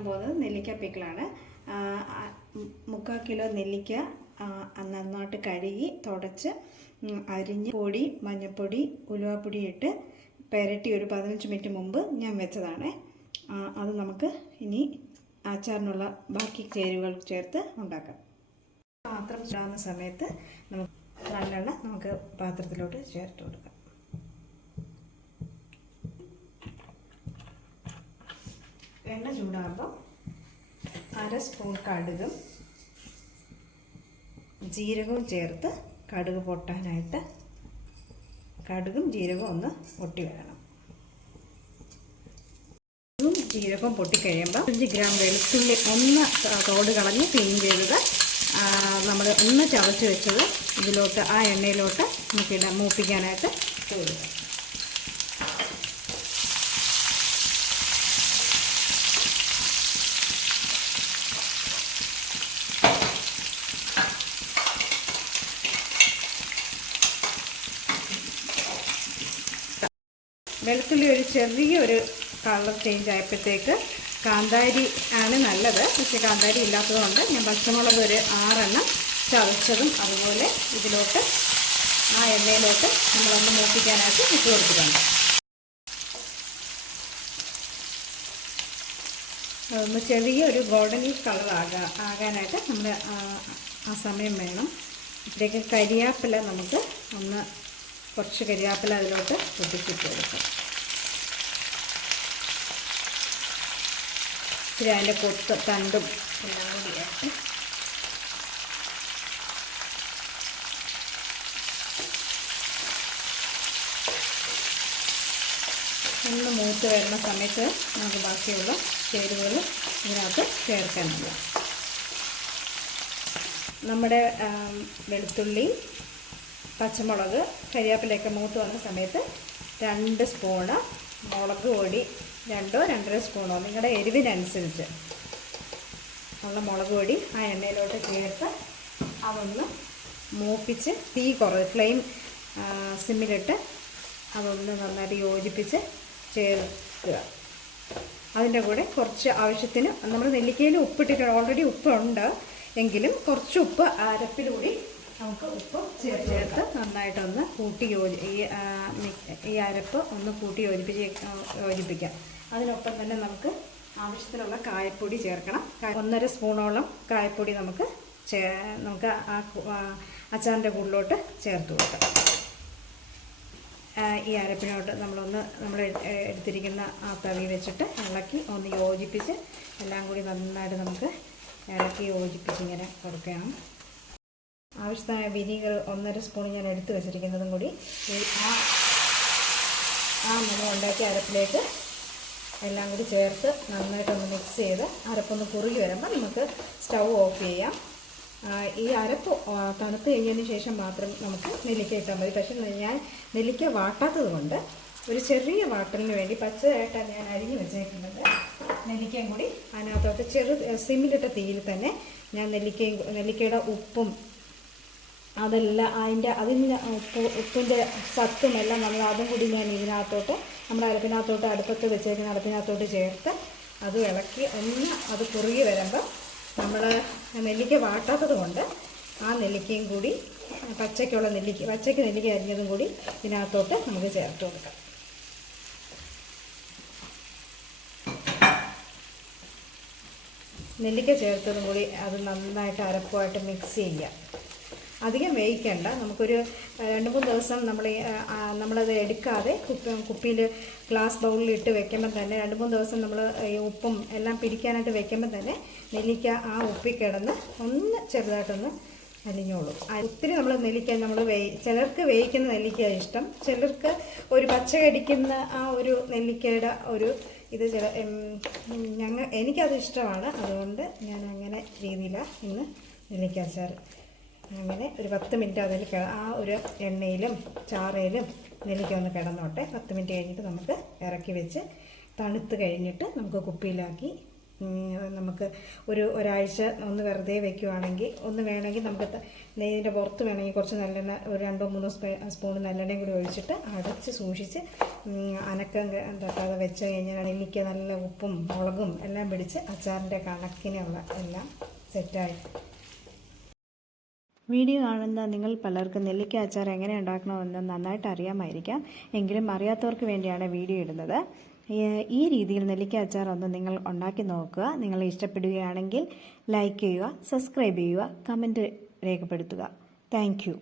ഉണ്ടാക്കാൻ പോകുന്നത് നെല്ലിക്ക പിക്കിളാണ്. മുക്കാൽ കിലോ നെല്ലിക്ക നന്നായിട്ട് കഴുകി തുടച്ച് അരിഞ്ഞ് പൊടി മഞ്ഞൾപ്പൊടി ഉലുവാപ്പൊടി ഇട്ട് പെരട്ടി ഒരു പതിനഞ്ച് മിനിറ്റ് മുമ്പ് ഞാൻ വെച്ചതാണ്. അത് നമുക്ക് ഇനി അച്ചാറിനുള്ള ബാക്കി ചേരുവകൾ ചേർത്ത് ഉണ്ടാക്കാം. പാത്രം ചാടുന്ന സമയത്ത് നമുക്ക് നല്ലെണ്ണ നമുക്ക് പാത്രത്തിലോട്ട് ചേർത്ത് കൊടുക്കാം. എണ്ണ ചൂടാകുമ്പോൾ അര സ്പൂൺ കടുകും ജീരകവും ചേർത്ത് കടുക് പൊട്ടാനായിട്ട് കടുകും ജീരകവും ഒന്ന് പൊട്ടി വരണം. ജീരകവും പൊട്ടിക്കഴിയുമ്പോൾ അഞ്ച് ഗ്രാം വെളുത്തുള്ളി ഒന്ന് തോട് കളഞ്ഞ് ക്ലീൻ ചെയ്തത്. നമ്മൾ ഒന്ന് ചവച്ച് വെച്ചത് ഇതിലോട്ട് ആ എണ്ണയിലോട്ട് നമുക്കിടാം മൂപ്പിക്കാനായിട്ട് ഇട്ട് വെളുത്തുള്ളി ഒരു ചെറിയ ഒരു കളർ ചേഞ്ച് ആയപ്പോഴത്തേക്ക് കാന്താരി ആണ് നല്ലത്. പക്ഷെ കാന്താരി ഇല്ലാത്തതുകൊണ്ട് ഞാൻ പച്ചമുളക് ഒരു ആറെണ്ണം ചതച്ചതും അതുപോലെ ഇതിലോട്ട് ആ എണ്ണയിലോട്ട് നമ്മളൊന്ന് മൂപ്പിക്കാനായിട്ട് ഇട്ട് കൊടുത്തിട്ടുണ്ട്. അതൊന്ന് ചെറിയൊരു ഗോൾഡനിഷ് കളർ ആകാ ആകാനായിട്ട് നമ്മൾ ആ സമയം വേണം. ഇതിലേക്ക് കരിയാപ്പില നമുക്ക് ഒന്ന് കുറച്ച് കരിയാപ്പില അതിലോട്ട് പൊട്ടിച്ചിട്ട് കൊടുക്കാം. ഇച്ചിരി അതിന്റെ കൊത്ത് തണ്ടും എല്ലാം കൂടിയായിട്ട് ഒന്ന് മൂത്ത് വരുന്ന സമയത്ത് നമുക്ക് ബാക്കിയുള്ള ചേരുവകൾ ഇതിനകത്ത് ചേർക്കാനുണ്ട് നമ്മുടെ വെളുത്തുള്ളി പച്ചമുളക് കരിയാപ്പിലയൊക്കെ മൂത്ത് വന്ന സമയത്ത് രണ്ട് സ്പൂണ് മുളക് പൊടി രണ്ടോ രണ്ടര സ്പൂണോ നിങ്ങളുടെ എരിവിനനുസരിച്ച്. നമ്മൾ മുളക് പൊടി ആ എണ്ണയിലോട്ട് ചേർത്ത് അതൊന്ന് മൂപ്പിച്ച് തീ കുറവ് ഫ്ലെയിം സിമ്മിലിട്ട് അതൊന്ന് നന്നായിട്ട് യോജിപ്പിച്ച് ചേർക്കുക. അതിന്റെ കൂടെ കുറച്ച് ആവശ്യത്തിന് നമ്മൾ നെല്ലിക്കയിൽ ഉപ്പിട്ടിട്ടുണ്ട് ഓൾറെഡി ഉപ്പുണ്ട് എങ്കിലും കുറച്ച് ഉപ്പ് അരപ്പിലൂടി നമുക്ക് ഉപ്പ് ചേർ- ചേർത്ത് നന്നായിട്ടൊന്ന് കൂട്ടി യോജി ഈ ഈ അരപ്പ് ഒന്ന് കൂട്ടി യോജിപ്പിച്ച് യോജിപ്പിക്കാം. അതിനൊപ്പം തന്നെ നമുക്ക് ആവശ്യത്തിനുള്ള കായപ്പൊടി ചേർക്കണം. ഒന്നര സ്പൂണോളം കായപ്പൊടി നമുക്ക് ചേ നമുക്ക് ആ അച്ചാറിന്റെ കൂടിലോട്ട് ചേർത്ത് കൊടുക്കാം. ഈ അരപ്പിനോട്ട് നമ്മളൊന്ന് നമ്മൾ എടുത്തിരിക്കുന്ന ആ തവി വെച്ചിട്ട് ഇളക്കി ഒന്ന് യോജിപ്പിച്ച് എല്ലാം കൂടി നന്നായിട്ട് നമുക്ക് ഇളക്കി യോജിപ്പിച്ച് ഇങ്ങനെ കൊടുക്കണം. ആവശ്യമായ വിനീഗർ ഒന്നര സ്പൂൺ ഞാൻ എടുത്ത് വെച്ചിരിക്കുന്നതും കൂടി ഈ ആ ആ നമ്മൾ ഉണ്ടാക്കിയ അരപ്പിലേക്ക് എല്ലാം കൂടി ചേർത്ത് നന്നായിട്ടൊന്ന് മിക്സ് ചെയ്ത് അരപ്പൊന്ന് കുറുകി വരുമ്പോൾ നമുക്ക് സ്റ്റൗ ഓഫ് ചെയ്യാം. ഈ അരപ്പ് തണുത്ത് കഴിഞ്ഞതിന് ശേഷം മാത്രം നമുക്ക് നെല്ലിക്ക ഇട്ടാൽ മതി. പക്ഷേ ഞാൻ നെല്ലിക്ക വാട്ടാത്തത് കൊണ്ട് ഒരു ചെറിയ വാട്ടലിന് വേണ്ടി പച്ചയായിട്ടാണ് ഞാൻ അരിഞ്ഞ് വെച്ചേക്കുന്നത്. നെല്ലിക്കയും കൂടി അതിനകത്തോട്ട് ചെറു സിമ്മിലിട്ട തീയിൽ തന്നെ ഞാൻ നെല്ലിക്കയും നെല്ലിക്കയുടെ ഉപ്പും അതെല്ലാം അതിന്റെ അതിന്റെ ഉപ്പ് ഉപ്പിന്റെ സത്തും എല്ലാം നമ്മൾ അതും കൂടി ഞാൻ ഇതിനകത്തോട്ട് നമ്മുടെ അരപ്പിനകത്തോട്ട് അടുപ്പത്ത് വെച്ചേക്കുന്ന അടുപ്പിനകത്തോട്ട് ചേർത്ത് അത് ഇളക്കി ഒന്ന് അത് കുറുകി വരുമ്പോൾ നമ്മൾ നെല്ലിക്ക വാട്ടാത്തത് കൊണ്ട് ആ നെല്ലിക്കയും കൂടി പച്ചയ്ക്കുള്ള നെല്ലിക്ക പച്ചയ്ക്ക് നെല്ലിക്ക അരിഞ്ഞതും കൂടി ഇതിനകത്തോട്ട് നമുക്ക് ചേർത്ത് കൊടുക്കാം. നെല്ലിക്ക ചേർത്തതും കൂടി അത് നന്നായിട്ട് അരപ്പുമായിട്ട് മിക്സ് ചെയ്യുക. അധികം വേവിക്കേണ്ട. നമുക്കൊരു രണ്ട് മൂന്ന് ദിവസം നമ്മൾ നമ്മളത് എടുക്കാതെ കുപ്പി കുപ്പിയിൽ ഗ്ലാസ് ബൗളിൽ ഇട്ട് വെക്കുമ്പോൾ തന്നെ രണ്ട് മൂന്ന് ദിവസം നമ്മൾ ഈ ഉപ്പും എല്ലാം പിടിക്കാനായിട്ട് വെക്കുമ്പോൾ തന്നെ നെല്ലിക്ക ആ ഉപ്പി കിടന്ന് ഒന്ന് ചെറുതായിട്ടൊന്ന് അലിഞ്ഞോളും. ഒത്തിരി നമ്മൾ നെല്ലിക്ക നമ്മൾ വേ ചിലർക്ക് വേവിക്കുന്ന നെല്ലിക്ക ഇഷ്ടം. ചിലർക്ക് ഒരു പച്ച കടിക്കുന്ന ആ ഒരു നെല്ലിക്കയുടെ ഒരു ഇത് ചില ഞങ്ങൾ എനിക്കത് ഇഷ്ടമാണ്. അതുകൊണ്ട് ഞാൻ അങ്ങനെ രീതിയിലാണ് ഇന്ന് നെല്ലിക്ക അച്ചാർ അങ്ങനെ ഒരു പത്ത് മിനിറ്റ് അതിൽ ആ ഒരു എണ്ണയിലും ചാറയിലും നെല്ലിക്ക ഒന്ന് കിടന്നോട്ടെ. പത്ത് മിനിറ്റ് കഴിഞ്ഞിട്ട് നമുക്ക് ഇറക്കി വെച്ച് തണുത്ത് കഴിഞ്ഞിട്ട് നമുക്ക് കുപ്പിയിലാക്കി. നമുക്ക് ഒരു ഒരാഴ്ച ഒന്ന് വെറുതെ വെക്കുവാണെങ്കിൽ ഒന്ന് വേണമെങ്കിൽ നമുക്ക് നെയ്യിന്റെ പുറത്ത് വേണമെങ്കിൽ കുറച്ച് നല്ലെണ്ണ ഒരു രണ്ടോ മൂന്നോ സ്പേ സ്പൂൺ നല്ലെണ്ണയും കൂടി ഒഴിച്ചിട്ട് അടച്ച് സൂക്ഷിച്ച് അനക്കം തട്ടാതെ വെച്ച് കഴിഞ്ഞാൽ നെല്ലിക്ക നല്ല ഉപ്പും മുളകും എല്ലാം പിടിച്ച് അച്ചാറിന്റെ കണക്കിനുള്ള എല്ലാം സെറ്റായി വീഡിയോ കാണുന്ന നിങ്ങൾ പലർക്കും നെല്ലിക്ക അച്ചാർ എങ്ങനെ ഉണ്ടാക്കണമെന്ന് നന്നായിട്ട് അറിയാമായിരിക്കാം. എങ്കിലും അറിയാത്തവർക്ക് വേണ്ടിയാണ് വീഡിയോ ഇടുന്നത്. ഈ- രീതിയിൽ നെല്ലിക്ക അച്ചാർ ഒന്ന് നിങ്ങൾ ഉണ്ടാക്കി നോക്കുക. നിങ്ങൾ ഇഷ്ടപ്പെടുകയാണെങ്കിൽ ലൈക്ക് ചെയ്യുക സബ്സ്ക്രൈബ് ചെയ്യുക കമന്റ് രേഖപ്പെടുത്തുക. താങ്ക്